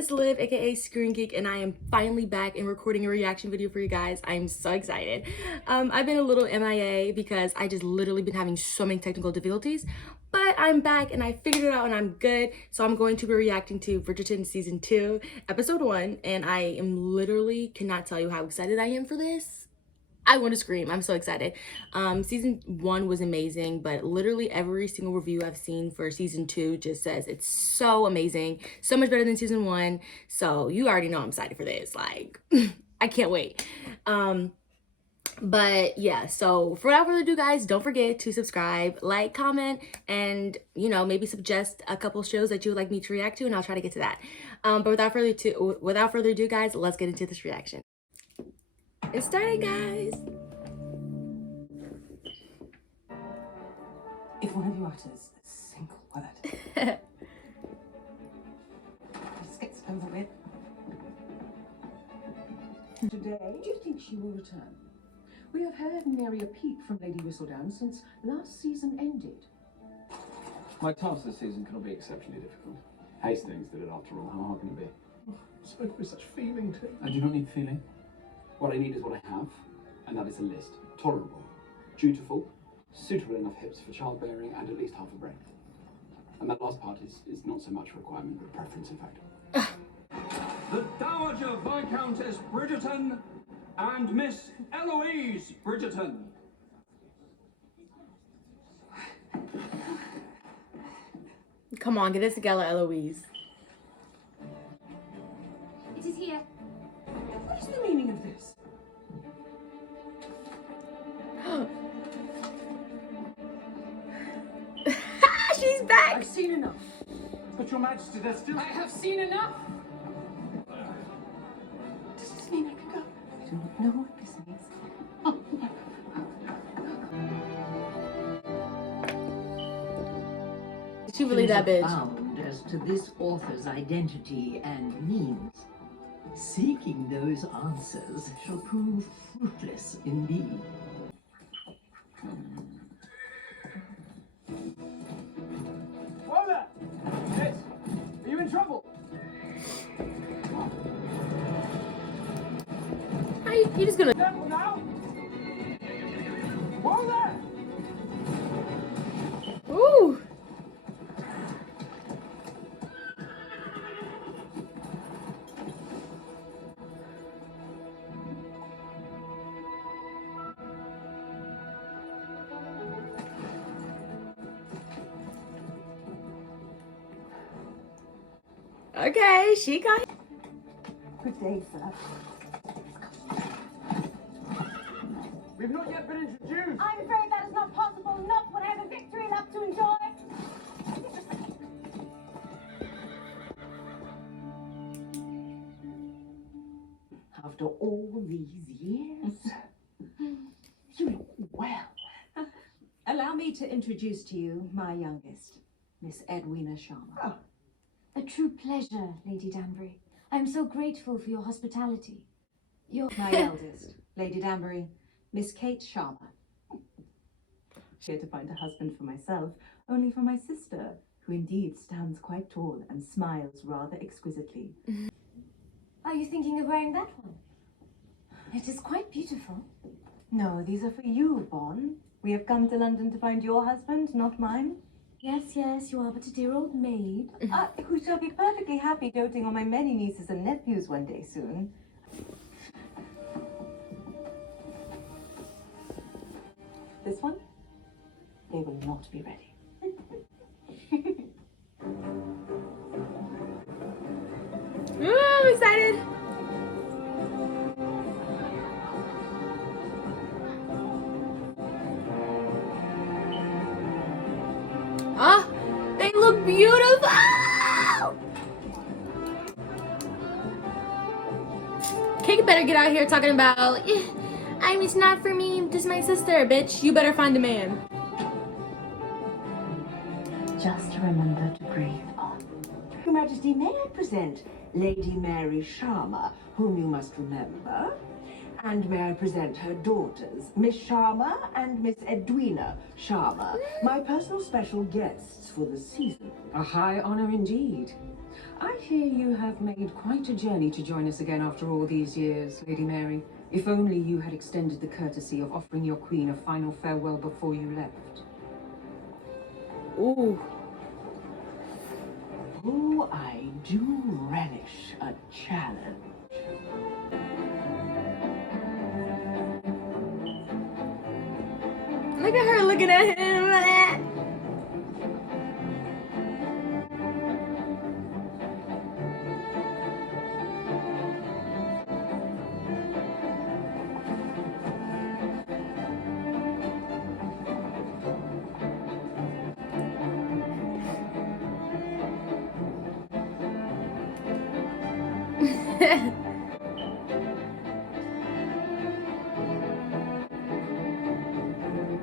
it's Liv, aka Screen Geek, and I am finally back and recording a reaction video for you guys. I'm so excited. I've been a little MIA because I just literally been having so many technical difficulties, but I'm back and I figured it out and I'm good. So I'm going to be reacting to Bridgerton Season 2, Episode 1, and I am literally cannot tell you how excited I am for this. I want to scream. I'm so excited. Season 1 was amazing, but literally every single review I've seen for season 2 just says it's so amazing, so much better than season 1. So you already know I'm excited for this. Like, I can't wait. But yeah, so without further ado, guys, don't forget to subscribe, like, comment, and maybe suggest a couple shows that you would like me to react to, and I'll try to get to that. But without further ado, guys, let's get into this reaction. It's starting, guys. If one of you utters a single word, just gets over with. Today, do you think she will return? We have heard nary a peep from Lady Whistledown since last season ended. My task this season cannot be exceptionally difficult. Hastings did it after all. How hard can it be? Spoke with such feeling too. I do not need feeling. What I need is what I have, and that is a list. Tolerable, dutiful, suitable enough hips for childbearing, and at least half a brain. And that last part is not so much a requirement, but a preference, in fact. The Dowager Viscountess Bridgerton and Miss Eloise Bridgerton. Come on, get this together, Eloise. It is here. What is the meaning of this? She's back! I've seen enough. But your majesty, there's still... I have seen enough. Does this mean I can go? I do not know what this means. She really that bitch. Bound as to this author's identity and means. Seeking those answers shall prove fruitless indeed. Whoa there! Yes! Are you in trouble? How you just gonna... Careful now! Whoa there! Ooh! Okay, she got... Good day, sir. We've not yet been introduced! I'm afraid that is not possible, not when I have a victory lap to enjoy. After all these years, you look well. Allow me to introduce to you my youngest, Miss Edwina Sharma. Oh. A true pleasure, Lady Danbury. I am so grateful for your hospitality. My eldest, Lady Danbury, Miss Kate Sharma. Here to find a husband for myself, only for my sister, who indeed stands quite tall and smiles rather exquisitely. Are you thinking of wearing that one? It is quite beautiful. No, these are for you, Bon. We have come to London to find your husband, not mine. Yes, yes, you are but a dear old maid. Who shall be perfectly happy doting on my many nieces and nephews one day soon. This one? They will not be ready. Ooh, I'm excited. Ah, they look beautiful. Kate better get out here talking about, it's not for me, just my sister, bitch. You better find a man. Just remember to breathe on. Your Majesty, may I present Lady Mary Sharma, whom you must remember? And may I present her daughters, Miss Sharma and Miss Edwina Sharma, my personal special guests for the season. A high honor indeed. I hear you have made quite a journey to join us again after all these years, Lady Mary. If only you had extended the courtesy of offering your queen a final farewell before you left. Ooh. Oh, I do relish a challenge. Look at her looking at him.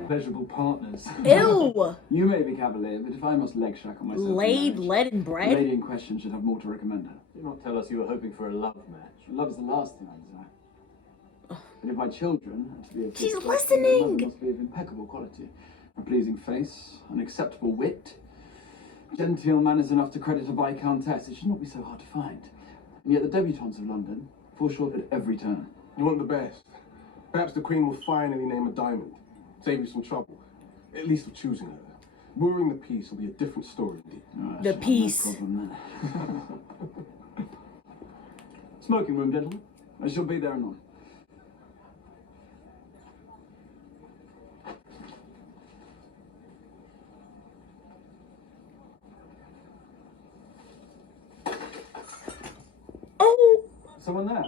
Pleasurable partners. Ew. You may be cavalier, but if I must leg shackle myself in Laid, marriage, lead, and the bread. lady in question should have more to recommend her. Did not tell us you were hoping for a love match. Love is the last thing I desire. But if my children are to be of good She's stock, listening. then their mother must be of impeccable quality. A pleasing face, an acceptable wit, genteel manners enough to credit a viscountess. It should not be so hard to find. And yet the debutantes of London fall short at every turn. You want the best. Perhaps the Queen will finally name a diamond. Save you some trouble. At least for choosing her. Wooing the peace will be a different story. Oh, The no peace. problem there. Smoking room, gentlemen. I shall be there anon. Oh, Someone there?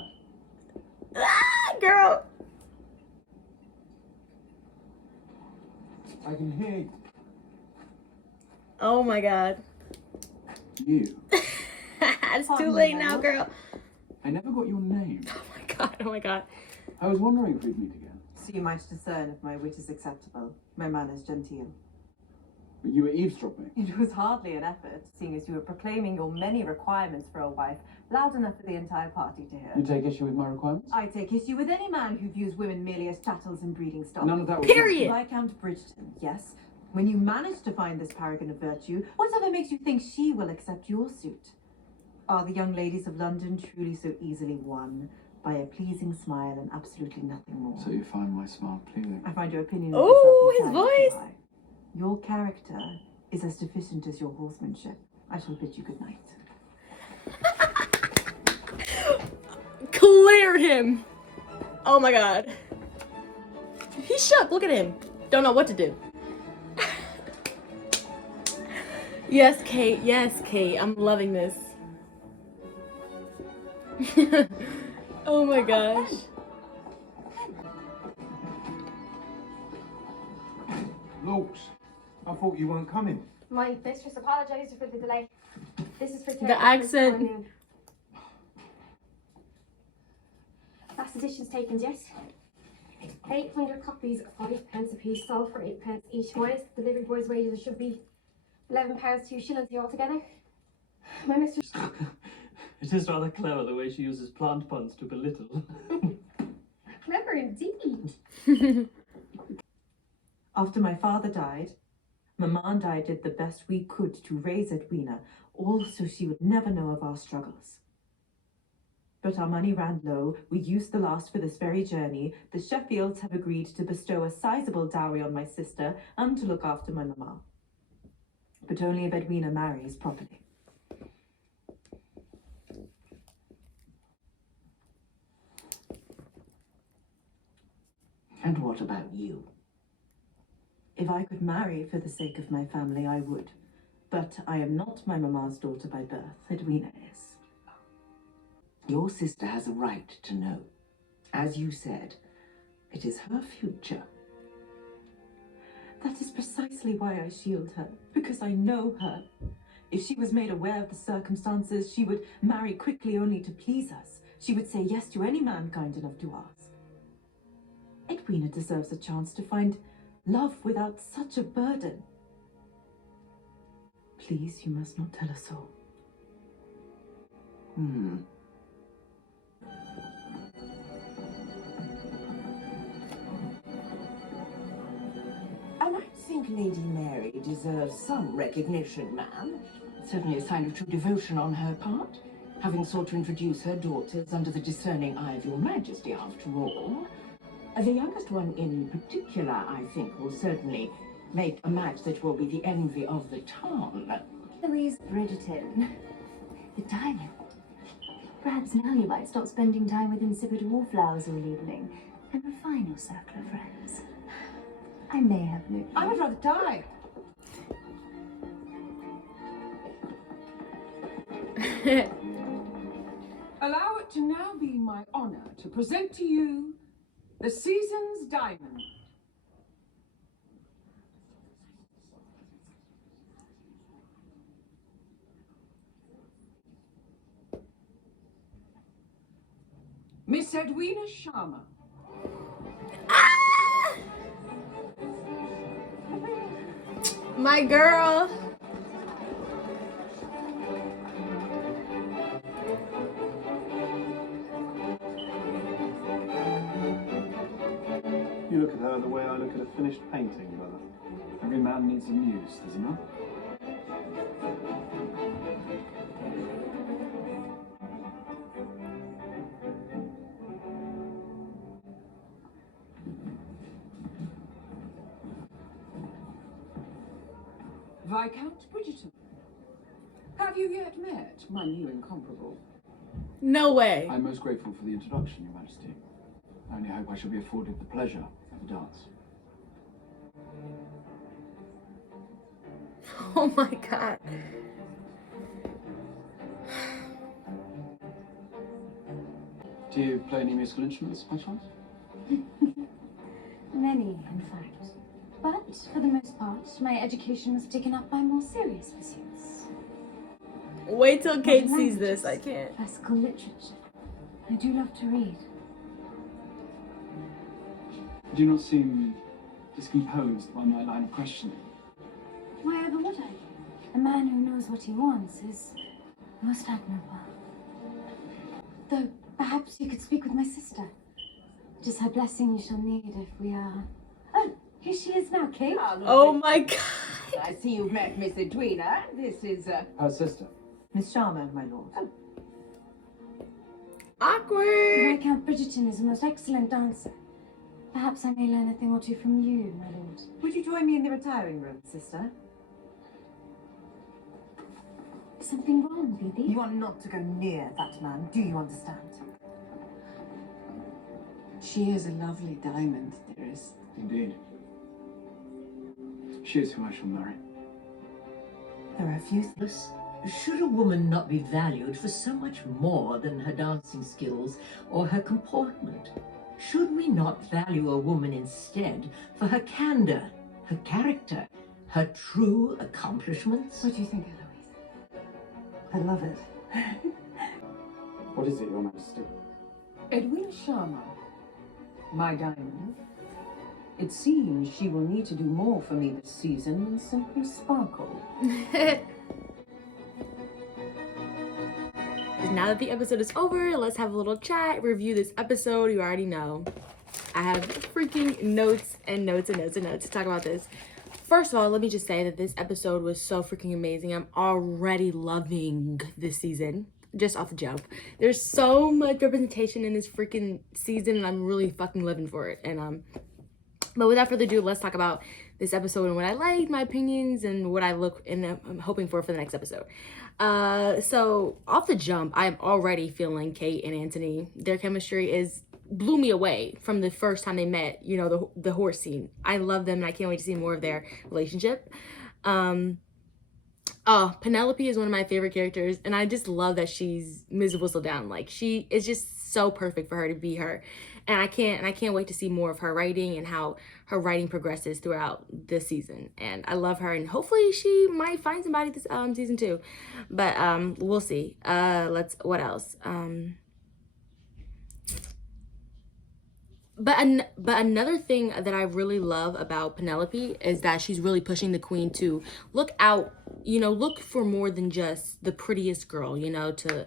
girl. I can hear you. Oh my god. You. It's too late now, girl. I never got your name. Oh my god, oh my god. I was wondering if we'd meet again. So you might discern if my wit is acceptable, my manners genteel. But you were eavesdropping. It was hardly an effort, seeing as you were proclaiming your many requirements for a wife, loud enough for the entire party to hear. You take issue with my requirements? I take issue with any man who views women merely as chattels and breeding stock. None of that was Period. Viscount Bridgerton, yes. When you manage to find this paragon of virtue, whatever makes you think she will accept your suit? Are the young ladies of London truly so easily won by a pleasing smile and absolutely nothing more? So you find my smile pleasing. I find your opinion Ooh, of yourself his entirely too voice. high. Your character is as deficient as your horsemanship. I shall bid you good night. Cleared him. Oh my god. He's shook. Look at him. Don't know what to do. Yes, Kate. Yes, Kate. I'm loving this. Oh my gosh. Lords, I thought you weren't coming. My mistress apologised for the delay. This is for The accent. Last edition's taken, yes. 800 copies, £5 a piece, sold for £8 each. Minus the delivery boy's wages, it should be £11, 2 shillings altogether. My mistress. It is rather clever the way she uses plant puns to belittle. Clever indeed. After my father died, Mama and I did the best we could to raise Edwina, all so she would never know of our struggles. But our money ran low, we used the last for this very journey. The Sheffields have agreed to bestow a sizable dowry on my sister and to look after my mama. But only if Edwina marries properly. And what about you? If I could marry for the sake of my family, I would. But I am not my mama's daughter by birth. Edwina is. Your sister has a right to know. As you said, it is her future. That is precisely why I shield her, because I know her. If she was made aware of the circumstances, she would marry quickly only to please us. She would say yes to any man kind enough to ask. Edwina deserves a chance to find love without such a burden. Please, you must not tell her so. I might think Lady Mary deserves some recognition, ma'am. Certainly a sign of true devotion on her part, having sought to introduce her daughters under the discerning eye of your majesty, after all. The youngest one in particular, I think, will certainly make a match that will be the envy of the town. Louise Bridgerton. The diamond. Perhaps now you might stop spending time with insipid wallflowers all evening and refine your circle of friends. I may have no... I would rather die. Allow it to now be my honor to present to you the season's diamond. Miss Edwina Sharma. My girl. You look at her the way I look at a finished painting, brother. Every man needs a muse, does he not? Viscount Bridgerton. Have you yet met my new incomparable? No way. I'm most grateful for the introduction, Your Majesty. I only hope I shall be afforded the pleasure of the dance. Oh my god. Do you play any musical instruments, by chance? Many, in fact. But, for the most part, my education was taken up by more serious pursuits. Wait till Kate Modern sees this. I languages, can't. Classical literature. I do love to read. You do not seem discomposed by my line of questioning. Why ever would I? A man who knows what he wants is most admirable. Though, perhaps you could speak with my sister. It is her blessing you shall need if we are... Oh, here she is now, Kate. Oh my god. I see you've met Miss Edwina. This is, Her sister. Miss Sharma, my lord. Awkward. Viscount Bridgerton is a most excellent dancer. Perhaps I may learn a thing or two from you, my lord. Would you join me in the retiring room, sister? Is something wrong, Didi? You are not to go near that man, do you understand? She is a lovely diamond, dearest. Indeed. She is who I shall marry. There are a few things. Should a woman not be valued for so much more than her dancing skills or her comportment? Should we not value a woman instead for her candor, her character, her true accomplishments? What do you think, Eloise? I love it. What is it, Your Majesty? Edwina Sharma, my diamond. It seems she will need to do more for me this season than simply sparkle. Now that the episode is over, let's have a little chat, review this episode. You already know I have freaking notes and notes and notes and notes to talk about this. First of all, let me just say that this episode was so freaking amazing. I'm already loving this season, just off the jump. There's so much representation in this freaking season, and I'm really fucking living for it. And but without further ado, let's talk about this episode and what I liked, my opinions, and what I look and I'm hoping for the next episode. So off the jump, I'm already feeling Kate and Anthony. Their chemistry blew me away from the first time they met, you know, the horse scene. I love them and I can't wait to see more of their relationship. Penelope is one of my favorite characters, and I just love that she's Ms. Whistledown. Like, she is just so perfect for her to be her. And I can't wait to see more of her writing and how her writing progresses throughout this season. And I love her, and hopefully she might find somebody this season 2. But we'll see. What else? But another thing that I really love about Penelope is that she's really pushing the queen to look out, you know, look for more than just the prettiest girl, you know, to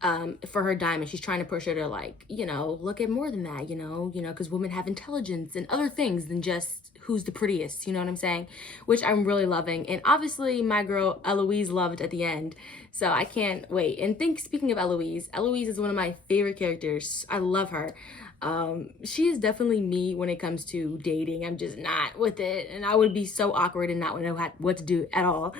for her diamond. She's trying to push her to, like, you know, look at more than that, because women have intelligence and other things than just who's the prettiest, you know what I'm saying? Which I'm really loving. And obviously my girl Eloise loved at the end. So I can't wait. And speaking of Eloise is one of my favorite characters. I love her. She is definitely me when it comes to dating. I'm just not with it, and I would be so awkward and not know what to do at all.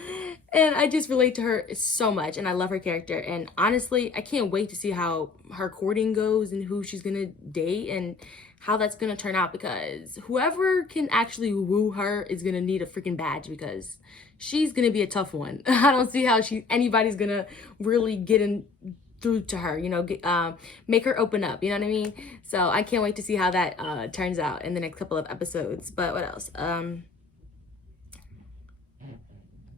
And I just relate to her so much, and I love her character. And honestly, I can't wait to see how her courting goes and who she's gonna date and how that's gonna turn out, because whoever can actually woo her is gonna need a freaking badge, because she's gonna be a tough one. I don't see how anybody's gonna really get in through to her, make her open up, you know what I mean? So I can't wait to see how that turns out in the next couple of episodes. But what else?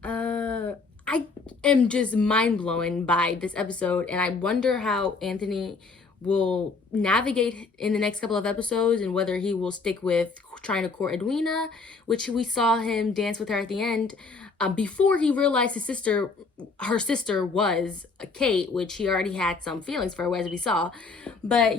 I am just mind-blown by this episode, and I wonder how Anthony will navigate in the next couple of episodes, and whether he will stick with trying to court Edwina, which we saw him dance with her at the end, before he realized her sister was Kate, which he already had some feelings for, as we saw. But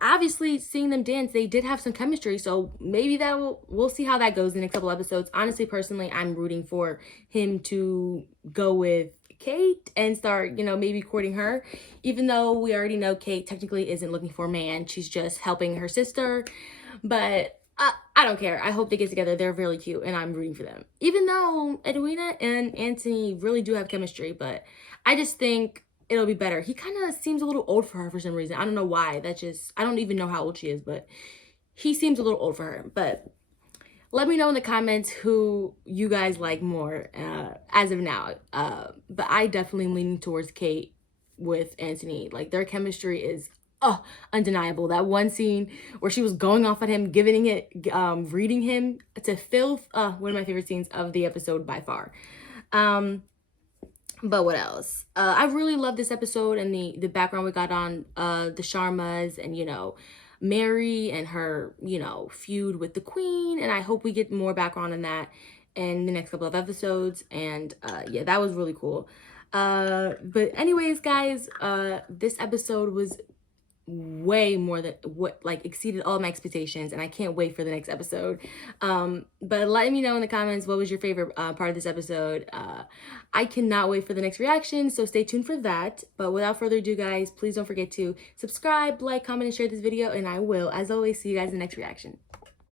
obviously seeing them dance, they did have some chemistry, so maybe we'll see how that goes in a couple episodes. Honestly, personally, I'm rooting for him to go with Kate and start, maybe courting her, even though we already know Kate technically isn't looking for a man. She's just helping her sister. But I don't care. I hope they get together. They're really cute, and I'm rooting for them. Even though Edwina and Anthony really do have chemistry, but I just think it'll be better. He kind of seems a little old for her for some reason. I don't know why. I don't even know how old she is, but he seems a little old for her. But let me know in the comments who you guys like more as of now. But I definitely am leaning towards Kate with Anthony. Like, their chemistry is undeniable. That one scene where she was going off at him, reading him to filth, one of my favorite scenes of the episode by far. But what else? I really love this episode and the background we got on the Sharmas, and Mary and her feud with the Queen, and I hope we get more background on that in the next couple of episodes. And yeah, that was really cool. But anyways, guys, this episode was way more than exceeded all my expectations, and I can't wait for the next episode. But let me know in the comments what was your favorite part of this episode. I cannot wait for the next reaction, so stay tuned for that. But without further ado, guys, please don't forget to subscribe, like, comment, and share this video, and I will, as always, see you guys in the next reaction.